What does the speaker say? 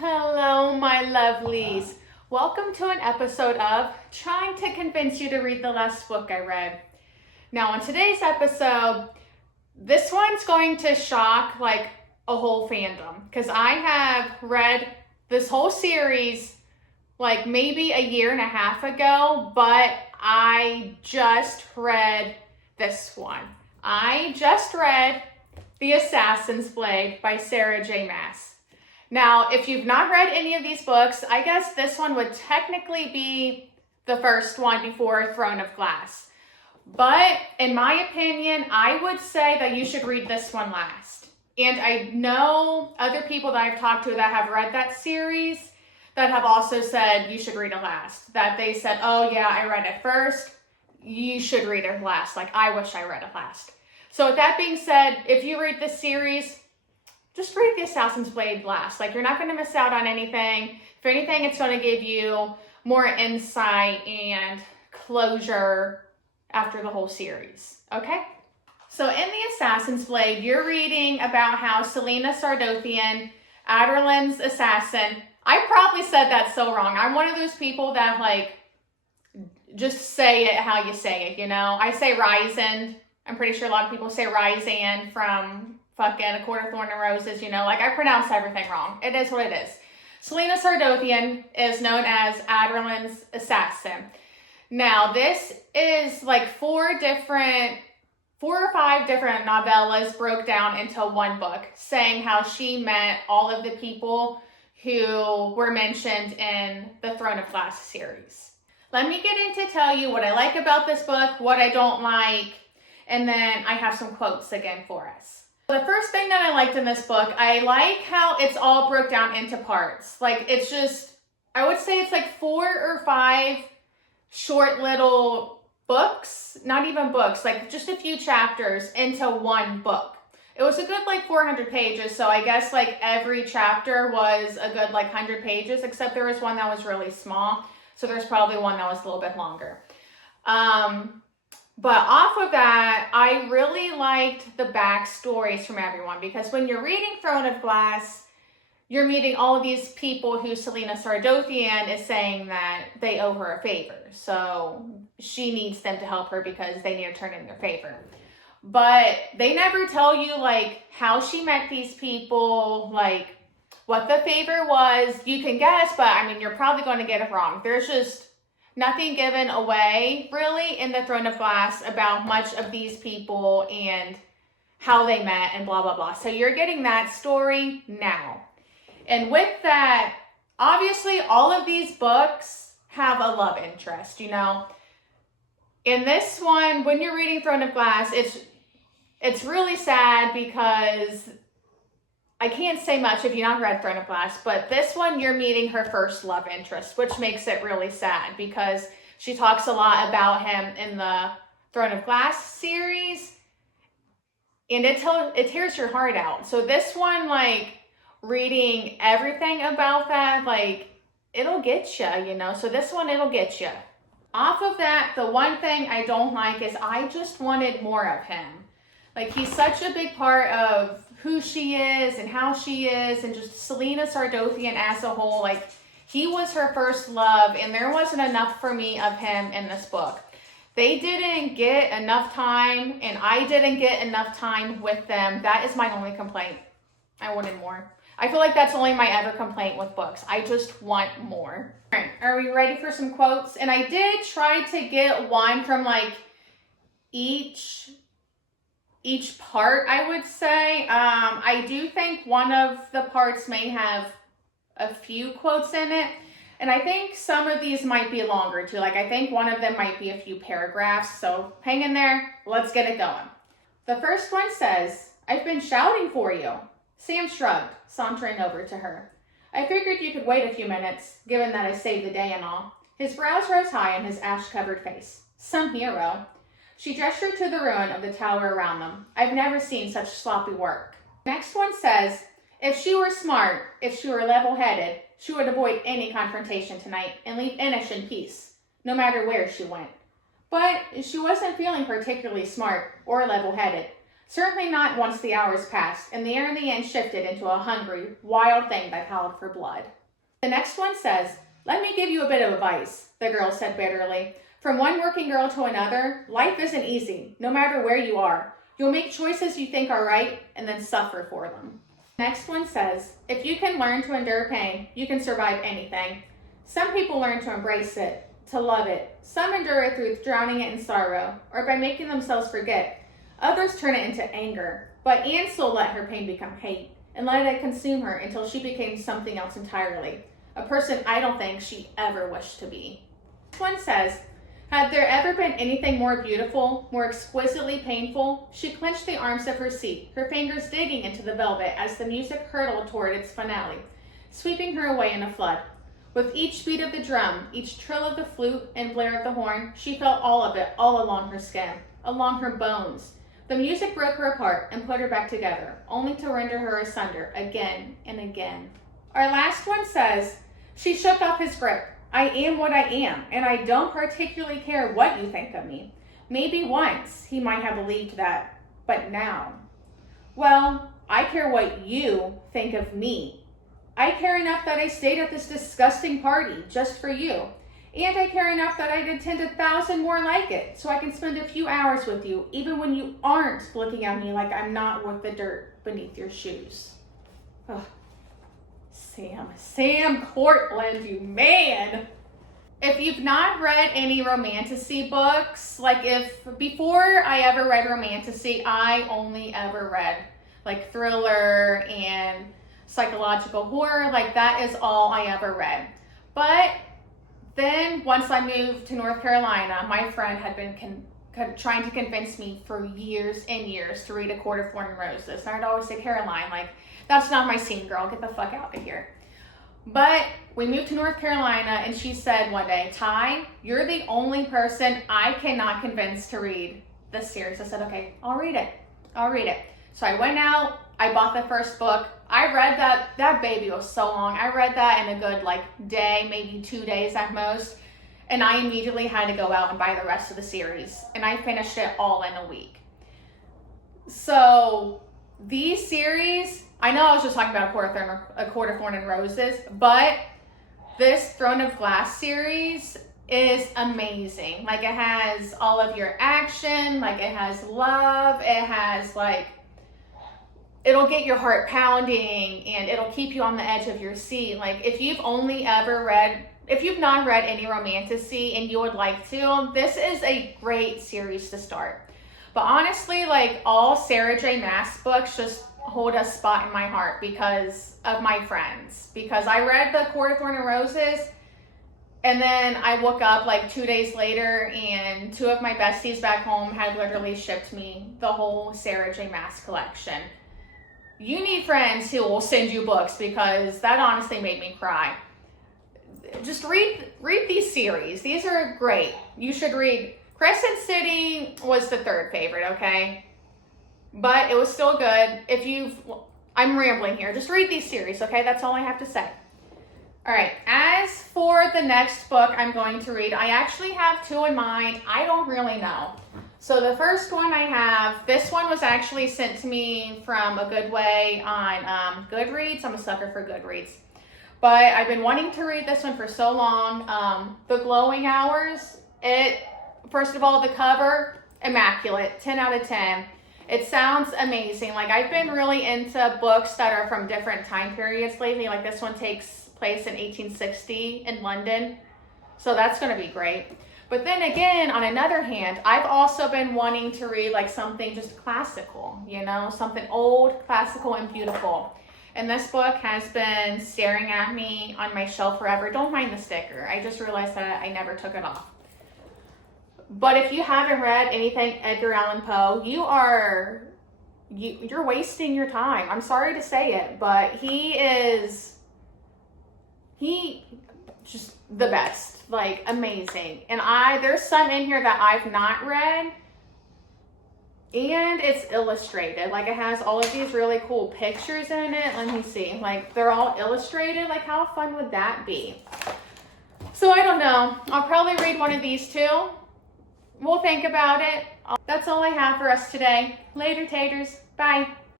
Hello, my lovelies. Welcome to an episode of Trying to Convince You to Read the Last Book I Read. Now, in today's episode, this one's going to shock like a whole fandom because I have read this whole series like maybe a year and a half ago, but I just read this one. I just read The Assassin's Blade by Sarah J. Maas. Now, if you've not read any of these books, I guess this one would technically be the first one before Throne of Glass. But in my opinion, I would say that you should read this one last. And I know other people that I've talked to that have read that series that have also said you should read it last. That they said, oh yeah, I read it first. You should read it last. Like, I wish I read it last. So with that being said, if you read this series, just read The Assassin's Blade last. Like, you're not going to miss out on anything. If anything, it's going to give you more insight and closure after the whole series. Okay? So in The Assassin's Blade, you're reading about how Selena Sardothian, Aderlin's assassin, I probably said that so wrong. I'm one of those people that, like, just say it how you say it, you know? I say Ryzen. I'm pretty sure a lot of people say Ryzan from fucking A Court of Thorn and Roses, you know? Like, I pronounce everything wrong. It is what it is. Selena Sardothian is known as Aderlin's assassin. Now, this is like four or five different novellas broke down into one book, saying how she met all of the people who were mentioned in the Throne of Glass series. Let me get into tell you what I like about this book, what I don't like, and then I have some quotes again for us. The first thing that I liked in this book, I like how it's all broke down into parts. Like, it's just, I would say it's like 4 or 5 short little books, not even books, like just a few chapters into one book. It was a good like 400 pages, so I guess like every chapter was a good like 100 pages, except there was one that was really small, so there's probably one that was a little bit longer. But off of that, I really liked the backstories from everyone, because when you're reading Throne of Glass, you're meeting all of these people who Selena Sardothian is saying that they owe her a favor. So she needs them to help her because they need to turn in their favor. But they never tell you like how she met these people, like what the favor was. You can guess, but I mean, you're probably going to get it wrong. There's just nothing given away, really, in the Throne of Glass about much of these people and how they met and blah, blah, blah. So you're getting that story now. And with that, obviously, all of these books have a love interest, you know. In this one, when you're reading Throne of Glass, it's really sad because I can't say much if you've not read Throne of Glass, but this one, you're meeting her first love interest, which makes it really sad because she talks a lot about him in the Throne of Glass series, and it tears your heart out. So this one, like, reading everything about that, like, it'll get you, you know? So this one, it'll get you. Off of that, the one thing I don't like is I just wanted more of him. Like, he's such a big part of who she is and how she is, and just Selena Sardothian as a whole. Like, he was her first love, and there wasn't enough for me of him in this book. They didn't get enough time, and I didn't get enough time with them. That is my only complaint. I wanted more. I feel like that's only my ever complaint with books. I just want more. All right, are we ready for some quotes? And I did try to get one from like each part, I would say. I do think one of the parts may have a few quotes in it, and I think some of these might be longer too. Like, I think one of them might be a few paragraphs, so hang in there. Let's get it going. The first one says, "I've been shouting for you." Sam shrugged, sauntering over to her. "I figured you could wait a few minutes, given that I saved the day and all." His brows rose high in his ash-covered face. Some hero. She gestured to the ruin of the tower around them. "I've never seen such sloppy work." Next one says, "If she were smart, if she were level-headed, she would avoid any confrontation tonight and leave Inish in peace, no matter where she went. But she wasn't feeling particularly smart or level-headed. Certainly not once the hours passed, and the air in the end shifted into a hungry, wild thing that howled for blood. The next one says, "Let me give you a bit of advice," the girl said bitterly. "From one working girl to another, life isn't easy, no matter where you are. You'll make choices you think are right, and then suffer for them." Next one says, "If you can learn to endure pain, you can survive anything. Some people learn to embrace it, to love it. Some endure it through drowning it in sorrow, or by making themselves forget. Others turn it into anger. But Ansel let her pain become hate, and let it consume her until she became something else entirely. A person I don't think she ever wished to be." Next one says, "Had there ever been anything more beautiful, more exquisitely painful?" She clenched the arms of her seat, her fingers digging into the velvet as the music hurtled toward its finale, sweeping her away in a flood. With each beat of the drum, each trill of the flute and blare of the horn, she felt all of it all along her skin, along her bones. The music broke her apart and put her back together, only to render her asunder again and again. Our last one says, "She shook off his grip. I am what I am, and I don't particularly care what you think of me." Maybe once he might have believed that, but now, well, I care what you think of me. I care enough that I stayed at this disgusting party just for you. And I care enough that I'd attend 1,000 more like it, so I can spend a few hours with you, even when you aren't looking at me like I'm not worth the dirt beneath your shoes. Ugh. Sam Cortland, you man. If you've not read any romantasy books, like if before I ever read romantasy, I only ever read like thriller and psychological horror. Like that is all I ever read. But then once I moved to North Carolina, my friend had been trying to convince me for years and years to read A Court of Thorn and Roses. And I'd always say, "Caroline, like, that's not my scene, girl. Get the fuck out of here." But we moved to North Carolina, and she said one day, "Ty, you're the only person I cannot convince to read this series." I said, "Okay, I'll read it. I'll read it." So I went out, I bought the first book. I read that baby was so long. I read that in a good like day, maybe 2 days at most. And I immediately had to go out and buy the rest of the series. And I finished it all in a week. So these series, I know I was just talking about A Court of Thorn and Roses, but this Throne of Glass series is amazing. Like it has all of your action, like it has love, it has like, it'll get your heart pounding and it'll keep you on the edge of your seat. Like if you've not read any romantasy and you would like to, this is a great series to start. But honestly, like all Sarah J. Maas books just hold a spot in my heart because of my friends. Because I read The Court of Thorn and Roses, and then I woke up like 2 days later and two of my besties back home had literally shipped me the whole Sarah J. Maas collection. You need friends who will send you books because that honestly made me cry. Just read these series. These are great. You should read. Crescent City was the third favorite, okay? But it was still good. I'm rambling here. Just read these series, okay? That's all I have to say. All right. As for the next book I'm going to read, I actually have two in mind. I don't really know. So the first one I have, this one was actually sent to me from A Good Way on Goodreads. I'm a sucker for Goodreads. But I've been wanting to read this one for so long. The Glowing Hours. First of all, the cover, immaculate, 10 out of 10. It sounds amazing. Like I've been really into books that are from different time periods lately. Like this one takes place in 1860 in London. So that's going to be great. But then again, on another hand, I've also been wanting to read like something just classical, you know, something old, classical, and beautiful. And this book has been staring at me on my shelf forever. Don't mind the sticker. I just realized that I never took it off. But if you haven't read anything Edgar Allan Poe, you're wasting your time. I'm sorry to say it, but he just the best. Like amazing. And there's some in here that I've not read, and it's illustrated. Like it has all of these really cool pictures in it. Let me see. Like they're all illustrated. Like how fun would that be? So I don't know. I'll probably read one of these too. we'll think about it. That's all I have for us today. Later, taters. Bye.